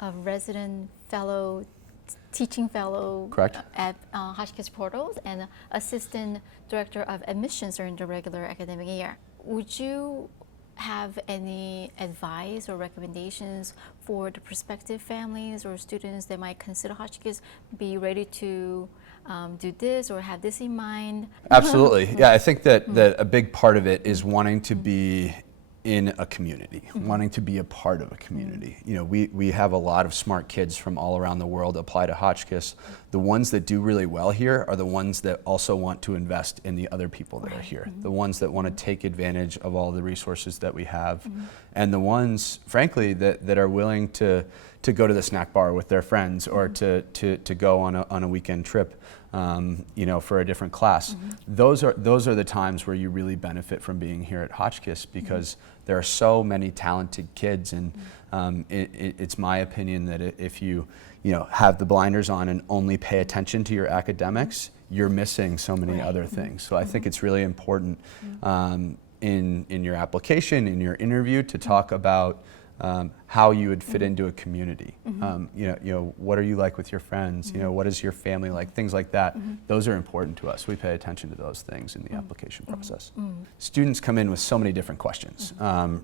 a resident fellow, teaching fellow Correct. At Hotchkiss Portals and assistant director of admissions during the regular academic year. Would you have any advice or recommendations for the prospective families or students that might consider Hotchkiss, be ready to do this or have this in mind? Absolutely. Yeah, I think that a big part of it is wanting to be in a community, wanting to be a part of a community. You know, we have a lot of smart kids from all around the world apply to Hotchkiss. The ones that do really well here are the ones that also want to invest in the other people that are here, the ones that want to take advantage of all the resources that we have, and the ones, frankly, that are willing to go to the snack bar with their friends or to go on a weekend trip, you know, for a different class. Those are the times where you really benefit from being here at Hotchkiss, because there are so many talented kids, and it's my opinion that if you have the blinders on and only pay attention to your academics, you're missing so many other things. So I think it's really important in your application, in your interview, to talk about how you would fit into a community. You know, what are you like with your friends? You know, what is your family like? Things like that. Those are important to us. We pay attention to those things in the application process. Students come in with so many different questions,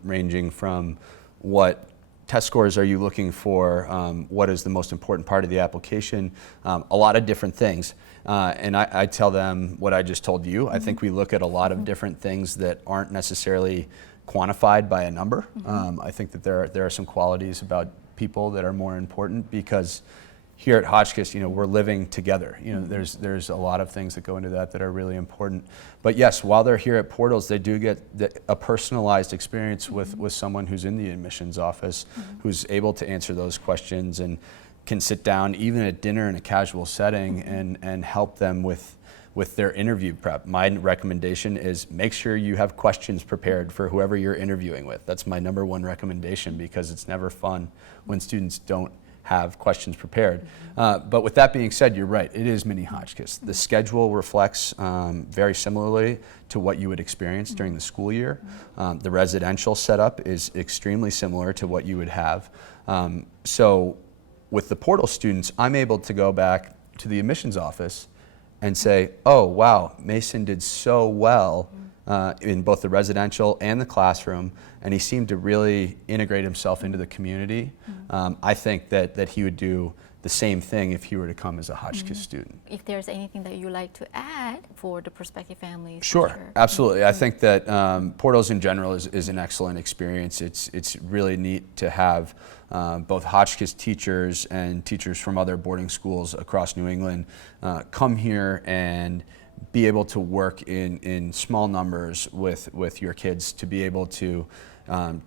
ranging from what test scores are you looking for, what is the most important part of the application, a lot of different things. And I tell them what I just told you. I think we look at a lot of different things that aren't necessarily quantified by a number. I think that there are some qualities about people that are more important, because here at Hotchkiss, you know, we're living together. You know, there's a lot of things that go into that are really important. But yes, while they're here at Portals, they do get a personalized experience with someone who's in the admissions office, who's able to answer those questions and can sit down even at dinner in a casual setting and help them with their interview prep. My recommendation is make sure you have questions prepared for whoever you're interviewing with. That's my number one recommendation, because it's never fun when students don't have questions prepared. But with that being said, you're right, it is mini Hotchkiss. The schedule reflects very similarly to what you would experience during the school year. The residential setup is extremely similar to what you would have. So with the Portal students, I'm able to go back to the admissions office and say, oh wow, Mason did so well in both the residential and the classroom, and he seemed to really integrate himself into the community. I think that he would do the same thing if he were to come as a Hotchkiss student. If there's anything that you like to add for the prospective families. Sure, absolutely. I think that Portals in general is an excellent experience. It's really neat to have both Hotchkiss teachers and teachers from other boarding schools across New England come here and be able to work in small numbers with your kids, to be able to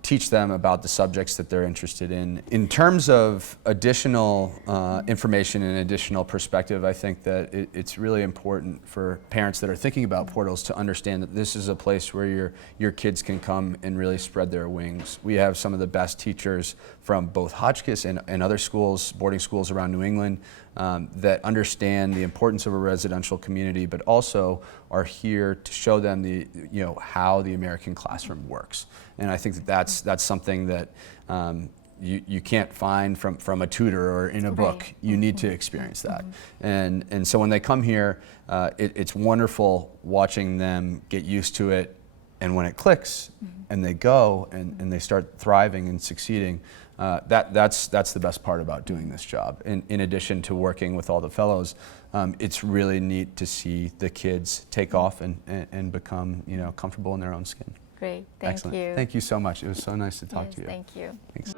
teach them about the subjects that they're interested in. In terms of additional information and additional perspective, I think that it's really important for parents that are thinking about Portals to understand that this is a place where your kids can come and really spread their wings. We have some of the best teachers from both Hotchkiss and other schools, boarding schools around New England, that understand the importance of a residential community, but also are here to show them how the American classroom works. And I think that's something that you can't find from a tutor or in a book. You need to experience that. And so when they come here, it's wonderful watching them get used to it, and when it clicks and they go and they start thriving and succeeding, that's the best part about doing this job. In addition to working with all the fellows, it's really neat to see the kids take off and become comfortable in their own skin. Great, thank Excellent. you. Thank you so much. It was so nice to talk to you. Thank you. Thanks.